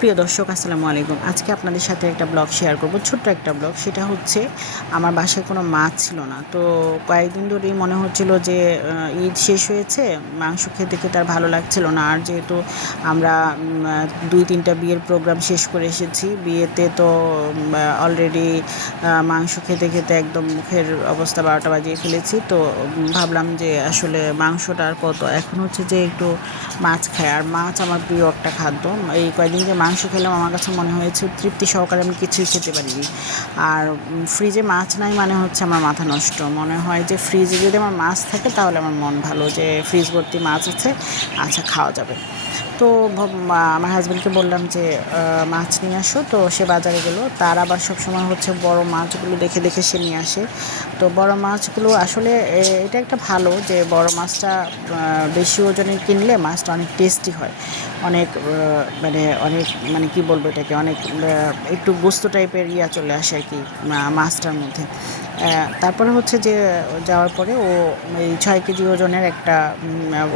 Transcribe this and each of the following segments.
প্রিয় দর্শক আসসালামু আলাইকুম। আজকে আপনাদের সাথে একটা ব্লগ শেয়ার করব, ছোট্ট একটা ব্লগ। সেটা হচ্ছে আমার বাসায় কোনো মাছ ছিল না। তো কয়েকদিন ধরেই মনে হচ্ছিল যে ঈদ শেষ হয়েছে, মাংস খেতে খেতে আর ভালো লাগছিল না। আর যেহেতু আমরা 2-3টা বিয়ের প্রোগ্রাম শেষ করে এসেছি, বিয়েতে তো অলরেডি মাংস খেতে খেতে একদম মুখের অবস্থা 12টা বাজিয়ে ফেলেছি। তো ভাবলাম যে আসলে মাংসটা আর কত, এখন হচ্ছে যে একটু মাছ খাই। আর মাছ আমার প্রিয় একটা খাদ্য। এই কয়েকদিন যে মাংস খেলাম আমার কাছে মনে হয়েছে তৃপ্তি সহকারে আমি কিছুই খেতে পারিনি। আর ফ্রিজে মাছ নাই মানে হচ্ছে আমার মাথা নষ্ট। মনে হয় যে ফ্রিজে যদি আমার মাছ থাকে তাহলে আমার মন ভালো, যে ফ্রিজ ভর্তি মাছ আছে, আচ্ছা খাওয়া যাবে। তো আমার হাজব্যান্ডকে বললাম যে মাছ নিয়ে আসো। তো সে বাজারে গেলো। তার আবার সবসময় হচ্ছে বড় মাছগুলো দেখে দেখে সে নিয়ে আসে। তো বড় মাছগুলো আসলে এটা একটা ভালো যে বড় মাছটা বেশি ওজনের কিনলে মাছটা অনেক টেস্টি হয়। অনেক অনেক কি বলবো এটাকে, অনেক একটু গোস্ত টাইপের চলে আসে আর কি মাছটার মধ্যে। তারপরে হচ্ছে যে যাওয়ার পরে ও এই 6 কেজি ওজনের একটা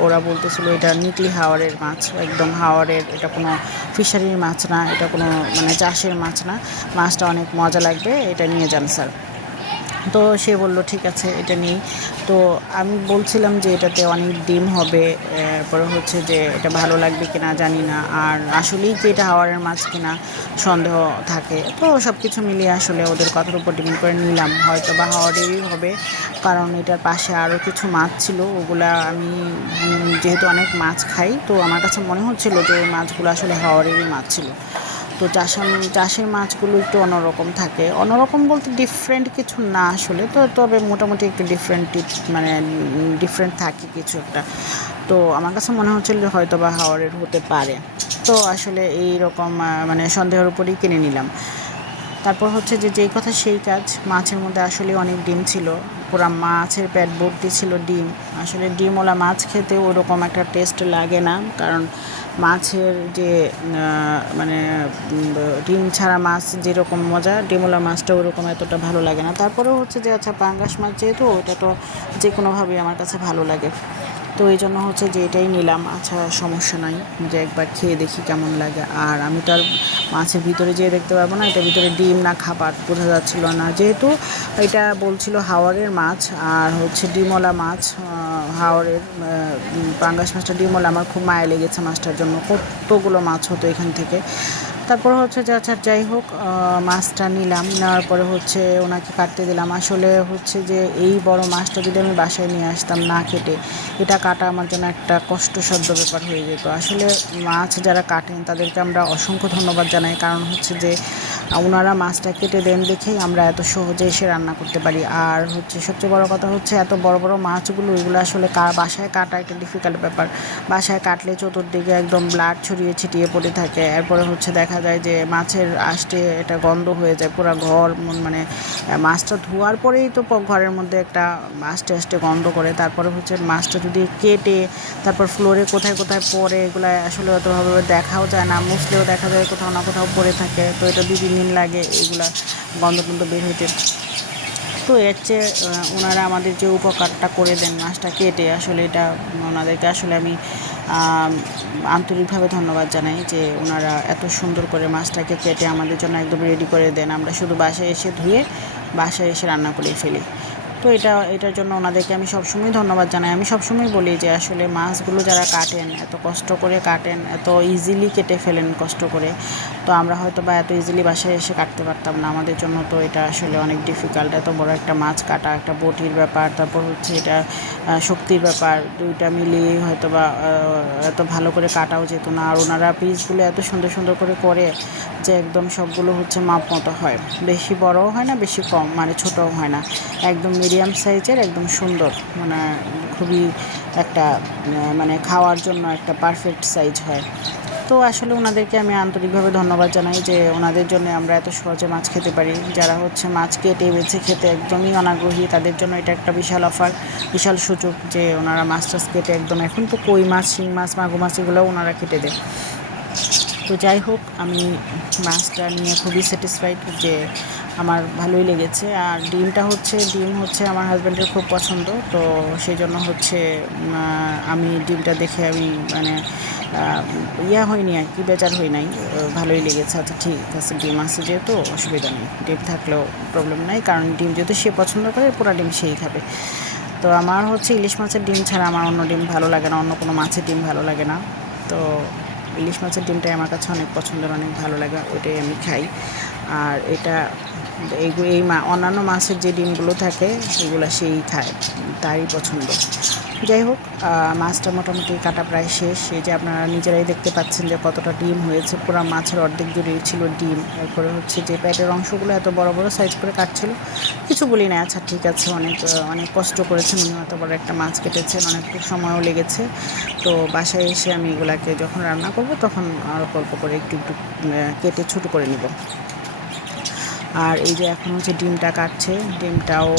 ওরা বলতেছিল এটা নিকলি হাওরের মাছ, একদম হাওরের, এটা কোনো ফিশারির মাছ না, এটা কোনো চাষের মাছ না, মাছটা অনেক মজা লাগবে, এটা নিয়ে যান স্যার। তো সে বলল ঠিক আছে এটা নিই। তো আমি বলছিলাম যে এটাতে অনেক ডিম হবে, পরে হচ্ছে যে এটা ভালো লাগবে কিনা জানি না, আর আসলেই কি এটা হাওরের মাছ কিনা সন্দেহ থাকে। তো সব কিছু মিলিয়ে আসলে ওদের কথার উপর ডিপেন্ড করে নিলাম, হয়তো বা হাওরেরই হবে, কারণ এটার পাশে আরও কিছু মাছ ছিল। ওগুলা আমি যেহেতু অনেক মাছ খাই, তো আমার কাছে মনে হচ্ছিল যে ওই মাছগুলো আসলে হাওরেরই মাছ ছিল। তো চাষের মাছগুলো একটু অন্যরকম থাকে, অন্যরকম বলতে ডিফারেন্ট কিছু না আসলে, তো তবে মোটামুটি একটু ডিফারেন্ট থাকে কিছু একটা। তো আমার কাছে মনে হচ্ছিল হয়তো বা হাওরের হতে পারে। তো আসলে এই রকম সন্দেহের উপরেই কিনে নিলাম। তারপর হচ্ছে যে যেই কথা সেই কাজ, মাছের মধ্যে আসলে অনেক ডিম ছিল, পুরা মাছের পেট ভর্তি ছিল ডিম। আসলে ডিমওয়ালা মাছ খেতে ওরকম একটা টেস্ট লাগে না, কারণ মাছের যে ডিম ছাড়া মাছ যেরকম মজা, ডিমওয়ালা মাছটা ওরকম এতটা ভালো লাগে না। তারপরেও হচ্ছে যে আচ্ছা পাঙ্গাস মাছ যেহেতু, ওটা তো যে কোনোভাবেই আমার কাছে ভালো লাগে। তো এই জন্য হচ্ছে যে এটাই নিলাম। আচ্ছা সমস্যা নাই, যে একবার খেয়ে দেখি কেমন লাগে। আর আমি তো আর মাছের ভিতরে যেয়ে দেখতে পারবো না এটার ভিতরে ডিম না খাবার, বোঝা যাচ্ছিল না, যেহেতু এটা বলছিল হাওরের মাছ আর হচ্ছে ডিমওয়ালা মাছ। হাওরের পাঙ্গাস মাছটা ডিমওয়ালা, আমার খুব মায়া লেগেছে মাছটার জন্য, কতগুলো মাছ হতো এখান থেকে। তারপর হচ্ছে যে আচ্ছা যাই হোক, মাছটা নিলাম, নেওয়ার পরে হচ্ছে ওনাকে কাটতে দিলাম। আসলে হচ্ছে যে এই বড় মাছটা যদি আমি বাসায় নিয়ে আসতাম না কেটে, এটা কাটা আমার জন্য একটা কষ্টসাধ্য ব্যাপার হয়ে যেত। আসলে মাছ যারা কাটেন তাদেরকে আমরা অসংখ্য ধন্যবাদ জানাই, কারণ হচ্ছে যে ওনারা মাছটা কেটে দেন দেখেই আমরা এত সহজে এসে রান্না করতে পারি। আর হচ্ছে সবচেয়ে বড় কথা হচ্ছে এত বড় বড় মাছগুলো, এগুলো আসলে বাসায় কাটা একটা ডিফিকাল্ট ব্যাপার। বাসায় কাটলে চতুর্দিকে একদম ব্লাড ছড়িয়ে ছিটিয়ে পড়ে থাকে, এরপরে হচ্ছে দেখা যায় যে মাছের আষ্টে এটা গন্ধ হয়ে যায় পুরো ঘর, মাছটা ধোয়ার পরেই তো ঘরের মধ্যে একটা আস্তে আস্তে গন্ধ করে। তারপরে হচ্ছে মাছটা যদি কেটে তারপর ফ্লোরে কোথায় কোথায় পড়ে, এগুলো আসলে অতভাবে দেখাও যায় না, মুছলেও দেখা যায় কোথাও না কোথাও পড়ে থাকে। তো এটা 2-3 দিন লাগে এইগুলা গন্ধ টন্ধ বের হইতে। তো এর চেয়ে ওনারা আমাদের যে উপকারটা করে দেন মাছটা কেটে, আসলে এটা ওনাদেরকে আসলে আমি আন্তরিকভাবে ধন্যবাদ জানাই, যে ওনারা এত সুন্দর করে মাছটাকে কেটে আমাদের জন্য একদম রেডি করে দেন। আমরা শুধু বাসায় এসে ধুয়ে বাসায় এসে রান্না করে ফেলি। তো এটার জন্য ওনাদেরকে আমি সবসময় ধন্যবাদ জানাই। আমি সবসময় বলি যে আসলে মাছগুলো যারা কাটেন, এত কষ্ট করে কাটেন, এত ইজিলি কেটে ফেলেন কষ্ট করে, তো আমরা হয়তো বা এত ইজিলি বাসায় এসে কাটতে পারতাম না। আমাদের জন্য তো এটা আসলে অনেক ডিফিকাল্ট, এত বড় একটা মাছ কাটা, একটা বটির ব্যাপার, তারপর হচ্ছে এটা শক্তির ব্যাপার, দুইটা মিলিয়ে হয়তো বা এত ভালো করে কাটাও যেত না। আর ওনারা পিসগুলো এত সুন্দর সুন্দর করে যে একদম সবগুলো হচ্ছে মাপ মতো হয়, বেশি বড়ও হয় না বেশি কম ছোটও হয় না, একদম মিডিয়াম সাইজের, একদম সুন্দর, খুবই একটা খাওয়ার জন্য একটা পারফেক্ট সাইজ হয়। তো আসলে ওনাদেরকে আমি আন্তরিকভাবে ধন্যবাদ জানাই, যে ওনাদের জন্য আমরা এত সহজে মাছ খেতে পারি। যারা হচ্ছে মাছ কেটে বেছে খেতে একদমই অনাগ্রহী, তাদের জন্য এটা একটা বিশাল অফার, বিশাল সুযোগ, যে ওনারা মাছ টাছ কেটে একদম, এখন তো কই মাছ, শিং মাছ, মাগুর মাছ এগুলোও ওনারা কেটে দেয়। তো যাই হোক, আমি মাছটা নিয়ে খুবই স্যাটিসফাইড, যে আমার ভালোই লেগেছে। আর ডিম হচ্ছে আমার হাজব্যান্ডের খুব পছন্দ, তো সেই জন্য হচ্ছে আমি ডিমটা দেখে আমি ইয়া হয়নি আর কি, বেজার হই নাই, ভালোই লেগেছে। আচ্ছা ঠিক আছে, ডিম আছে যেহেতু অসুবিধা নেই, ডিম থাকলেও প্রবলেম নাই, কারণ ডিম যেহেতু সে পছন্দ করে পুরা ডিম সেই খাবে। তো আমার হচ্ছে ইলিশ মাছের ডিম ছাড়া আমার অন্য ডিম ভালো লাগে না, অন্য কোনো মাছের ডিম ভালো লাগে না। তো ইলিশ মাছের ডিমটাই আমার কাছে অনেক পছন্দের, অনেক ভালো লাগে, ওইটাই আমি খাই। আর এটা এই অন্যান্য মাছের যে ডিমগুলো থাকে সেগুলো সেই খায়, তারই পছন্দ। যাই হোক, মাছটা মোটামুটি কাটা প্রায় শেষ। এই যে আপনারা নিজেরাই দেখতে পাচ্ছেন যে কতটা ডিম হয়েছে, পুরো মাছের অর্ধেক জুড়েই ছিল ডিম। এরপরে হচ্ছে যে পেটের অংশগুলো এত বড় বড় সাইজ করে কাটছিল, কিছু বলি না, আচ্ছা ঠিক আছে, অনেক কষ্ট করেছেন উনি, এত বড় একটা মাছ কেটেছেন, অনেক সময়ও লেগেছে। তো বাসায় এসে আমি এগুলাকে যখন রান্না করব তখন অল্প অল্প করে একটু একটু কেটে ছোটো করে নিব। আর এই যে এখন হচ্ছে ডিমটা কাটছে, ডিমটাও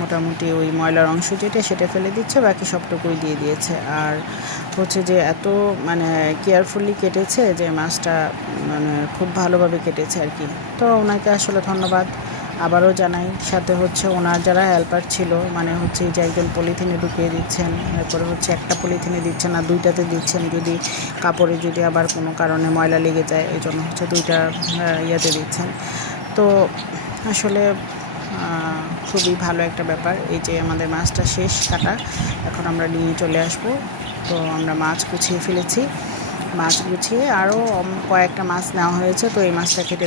মোটামুটি ওই ময়লার অংশ যেটা সেটা ফেলে দিচ্ছে, বাকি সবটুকুই দিয়ে দিয়েছে। আর হচ্ছে যে এত মানে কেয়ারফুলি কেটেছে যে মাছটা, মানে খুব ভালোভাবে কেটেছে আর কি। তো ওনাকে আসলে ধন্যবাদ আবারও জানাই। সাথে হচ্ছে ওনার যারা হেল্পার ছিল, মানে হচ্ছে এই যে একজন পলিথিনে ঢুকিয়ে দিচ্ছেন, এরপরে হচ্ছে একটা পলিথিনে দিচ্ছেন না, দুইটাতে দিচ্ছেন, যদি কাপড়ে যদি আবার কোনো কারণে ময়লা লেগে যায় এই জন্য হচ্ছে দুইটা ইয়েতে দিচ্ছেন। তো আসলে খুবই ভালো একটা ব্যাপার। এই যে আমাদের মাছটা শেষ কাটা, এখন আমরা নিয়ে চলে আসব। তো আমরা মাছ গুছিয়ে ফেলেছি, মাছ গুছিয়ে আরও কয়েকটা মাছ নেওয়া হয়েছে, তো এই মাছটা কেটে